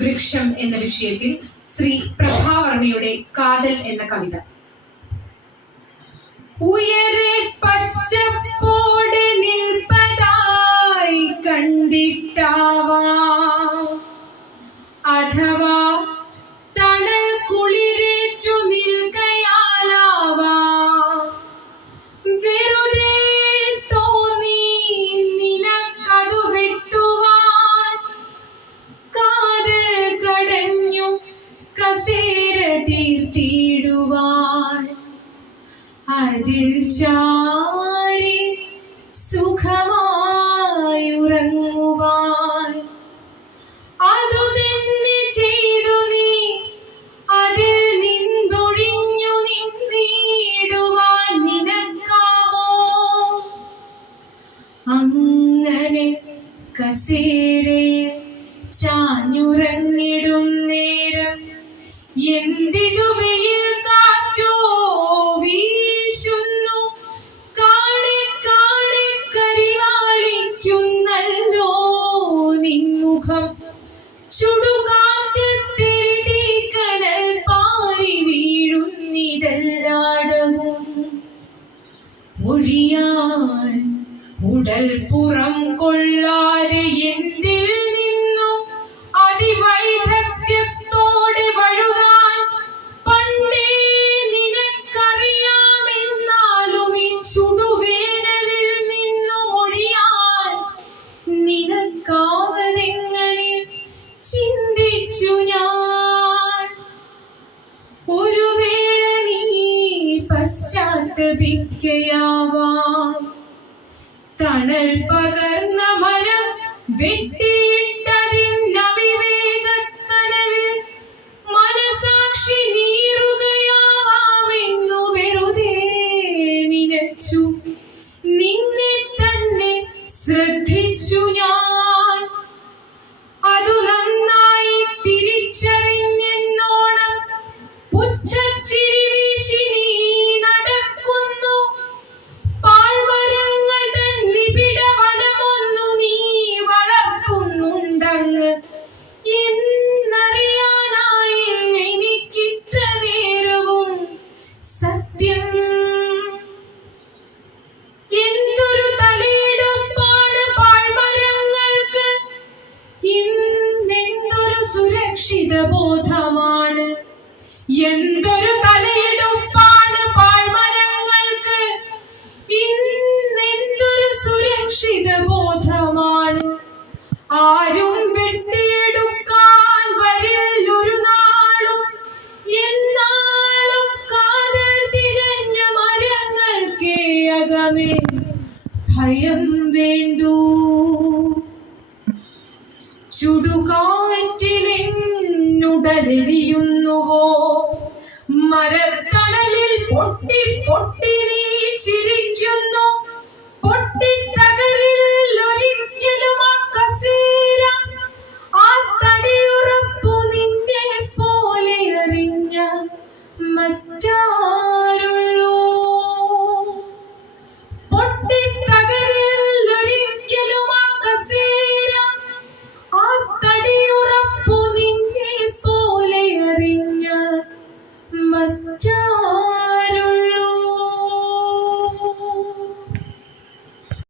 വൃക്ഷം എന്ന വിഷയത്തിൽ ശ്രീ പ്രഭാവർമ്മയുടെ കാതൽ എന്ന കവിത. ഉയരെ പച്ചപ്പോടെ നിൽപ്പതായി കണ്ടിട്ടാവാ, അഥവാ തണൽ കുളിരേറ്റു നിൽക്കയാലാവാ, വെറുതെ തോന്നി നിനക്കതു വെട്ടുവാൻ, കാതൽ കടഞ്ഞു കസേര തീർത്തിടുവാൻ, അതിൽ ചാരി സുഖമായുറങ്ങുവാൻ. അതു തന്നെ ചെയ്തു നീ അതിൽ നിന്നൊഴിഞ്ഞു നിന്നിടുവാൻ നിനക്കാമോ? അങ്ങനെ കസേരയിൽ ചാഞ്ഞുറങ്ങിടും നേരം എന്തിതു വെയിൽ കാറ്റോ വീശുന്നു, കാണെ കാണെ കരിവാളിക്കുന്നല്ലോ നിൻമുഖം. ചുടുകാറ്റത്തിരിതീക്കനൽ പാറി വീഴുന്നിതെല്ലാടവും, ഒഴിയാൻ ഉടൽ പുറം കൊള്ളാതെ എന്തിൽ നിന്നു അതിവൈദഗ്ധ്യത്തോടെ വഴുതാൻ പണ്ടേ നിനക്കറിയാമെന്നാലും ഈ ചുടുവേനലിൽ നിന്നും ഒഴിയാൻ നിനക്കാവതെങ്ങനെ ചിന്തിച്ചു ഞാൻ. ഒരു വേള നീ പശ്ചാത്തപിക്കയാവാം, തണൽ പകർന്ന മരം വെട്ടിയിട്ടതിന്നവിവേകക്കനലിൽ മനസാക്ഷി നീറുകയാവാമെന്നു വെറുതെ നിനച്ചു. നിന്നെ തന്നെ ശ്രദ്ധിച്ചു ഞാൻ, അതു നന്നായി തിരിച്ചറിഞ്ഞെന്നോണം പുച്ഛച്ചിരി വീശി നീ നടക്കുന്നു. പാഴ്മരങ്ങൾ തൻ നിബിഡ വനമൊന്നു നീ വളർത്തുന്നുണ്ടങ്ങ് എന്നറിയാനായി എനിക്കിത്ര നേരവും. സത്യം എന്തൊരു തലയെടുപ്പാണ് പാഴ്മരങ്ങൾക്ക്, ഇന്നെന്തൊരു സുരക്ഷിത ബോധമാണ്. എന്തൊരു തലയെടുപ്പാണ് പാഴ്മരങ്ങൾക്ക്, ഇന്നെന്തൊരു സുരക്ഷിത ബോധമാണ്. ആരും വെട്ടിയെടുക്കാൻ വരില്ലൊരു നാളും, എന്നാളും കാതൽ തികഞ്ഞ മരങ്ങൾക്കേ അകമേ ഭയം വേണ്ടൂ. ചുടുകാറ്റിലെന്നുടലെരിയുന്നുവോ, മരത്തണലിൽ പൊട്ടി പൊട്ടി നീ ചിരിക്കുന്നു.